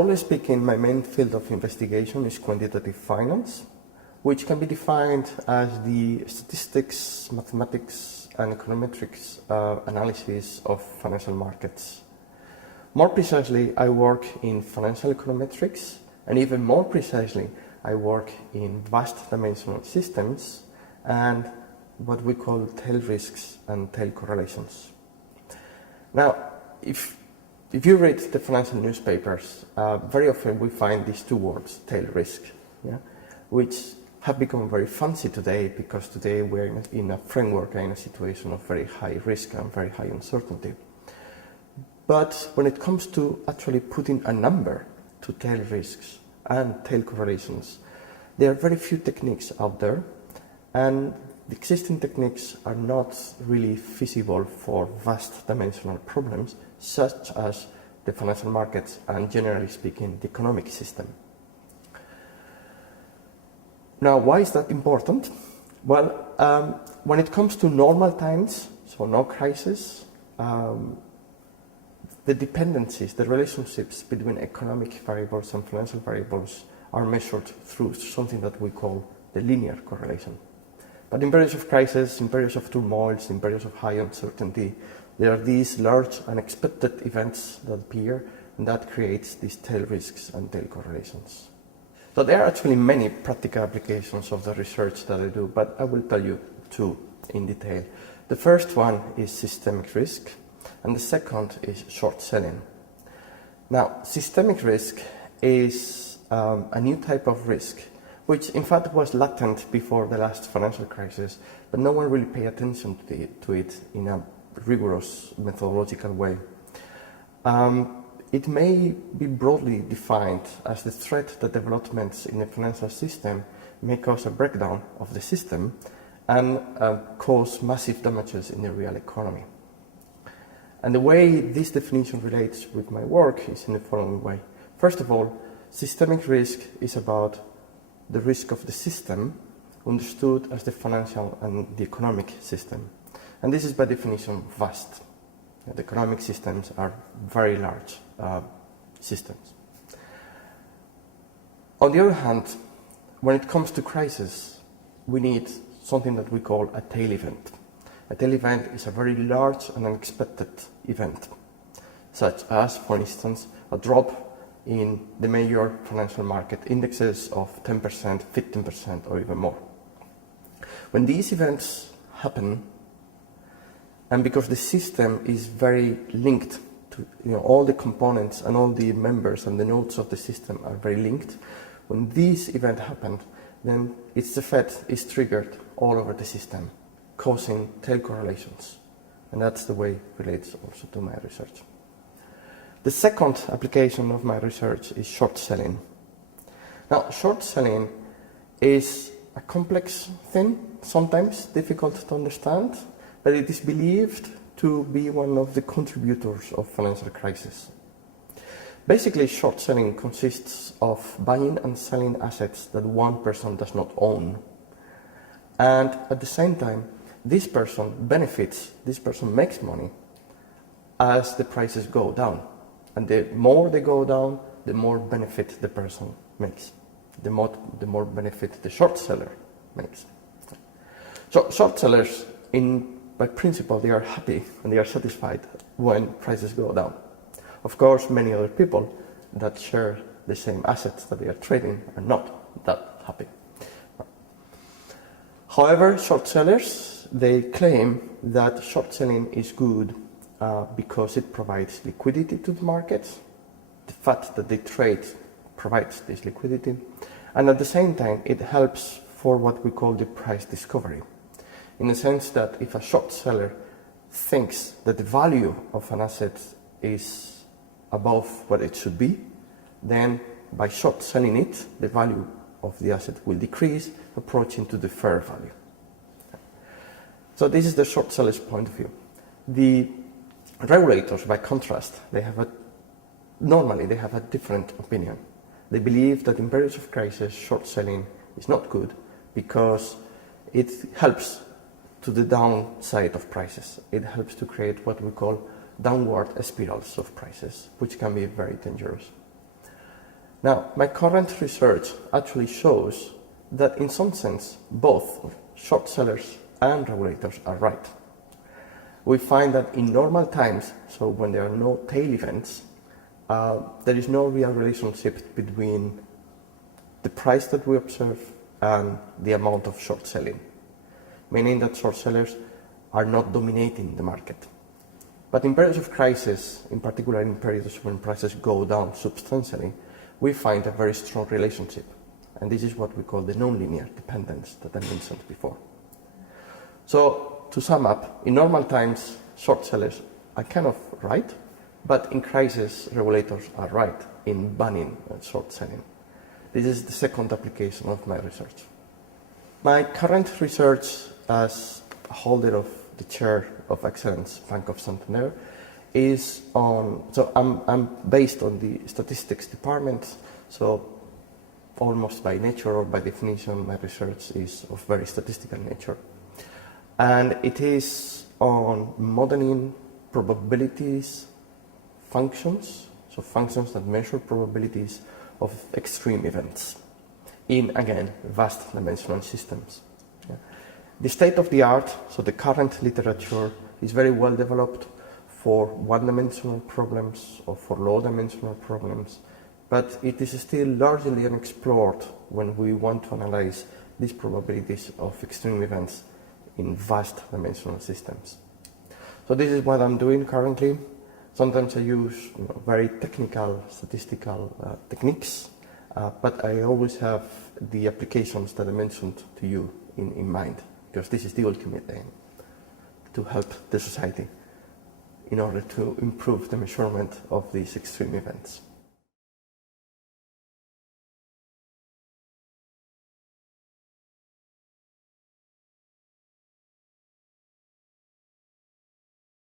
broadly speaking, my main field of investigation is quantitative finance, which can be defined as the statistics, mathematics, and econometrics analysis of financial markets. More precisely, I work in financial econometrics, and even more precisely, I work in vast dimensional systems and what we call tail risks and tail correlations. Now, if you read the financial newspapers, very often we find these two words, tail risk, which have become very fancy today because today we're in a framework and in a situation of very high risk and very high uncertainty. But when it comes to actually putting a number to tail risks and tail correlations, there are very few techniques out there, and the existing techniques are not really feasible for vast dimensional problems such as the financial markets and, generally speaking, the economic system. Now, why is that important? Well, when it comes to normal times, so no crisis, the dependencies, the relationships between economic variables and financial variables are measured through something that we call the linear correlation. But in periods of crisis, in periods of turmoil, in periods of high uncertainty, there are these large unexpected events that appear, and that creates these tail risks and tail correlations. So there are actually many practical applications of the research that I do, but I will tell you two in detail. The first one is systemic risk, and the second is short selling. Now, systemic risk is a new type of risk, which in fact was latent before the last financial crisis, but no one really paid attention to it in a rigorous methodological way. It may be broadly defined as the threat that developments in the financial system may cause a breakdown of the system and cause massive damages in the real economy. And the way this definition relates with my work is in the following way. First of all, systemic risk is about the risk of the system understood as the financial and the economic system. And this is by definition vast. The economic systems are very large systems. On the other hand, when it comes to crisis, we need something that we call a tail event. A tail event is a very large and unexpected event, such as, for instance, a drop in the major financial market indexes of 10%, 15%, or even more. When these events happen, and because the system is very linked to all the components and all the members and the nodes of the system are very linked, when this event happens, then its effect is triggered all over the system, causing tail correlations. And that's the way it relates also to my research. The second application of my research is short selling. Now, short selling is a complex thing, sometimes difficult to understand, but it is believed to be one of the contributors of financial crisis. Basically, short selling consists of buying and selling assets that one person does not own. And at the same time, this person benefits, this person makes money as the prices go down. And the more they go down, the more benefit the person makes. The more benefit the short seller makes. So short sellers, by principle, they are happy and they are satisfied when prices go down. Of course, many other people that share the same assets that they are trading are not that happy. However, short sellers, they claim that short selling is good because it provides liquidity to the market. The fact that they trade provides this liquidity. And at the same time, it helps for what we call the price discovery. In the sense that if a short seller thinks that the value of an asset is above what it should be, then by short selling it, the value of the asset will decrease, approaching to the fair value. So this is the short seller's point of view. The regulators, by contrast, normally they have a different opinion. They believe that in periods of crisis, short selling is not good because it helps to the downside of prices. It helps to create what we call downward spirals of prices, which can be very dangerous. Now, my current research actually shows that in some sense, both short sellers and regulators are right. We find that in normal times, so when there are no tail events, there is no real relationship between the price that we observe and the amount of short selling, meaning that short sellers are not dominating the market. But in periods of crisis, in particular in periods when prices go down substantially, we find a very strong relationship. And this is what we call the nonlinear dependence that I mentioned before. So to sum up, in normal times, short sellers are kind of right, but in crisis, regulators are right in banning short selling. This is the second application of my research. My current research as a holder of the chair of excellence, Banco of Santander, is on, so I'm based on the statistics department, so almost by nature or by definition, my research is of very statistical nature. And it is on modeling probabilities functions, so functions that measure probabilities of extreme events in, again, vast dimensional systems. Yeah. The state of the art, so the current literature, is very well developed for one-dimensional problems or for low-dimensional problems, but it is still largely unexplored when we want to analyze these probabilities of extreme events in vast dimensional systems. So this is what I'm doing currently. Sometimes I use very technical statistical techniques, but I always have the applications that I mentioned to you in mind, because this is the ultimate aim, to help the society in order to improve the measurement of these extreme events.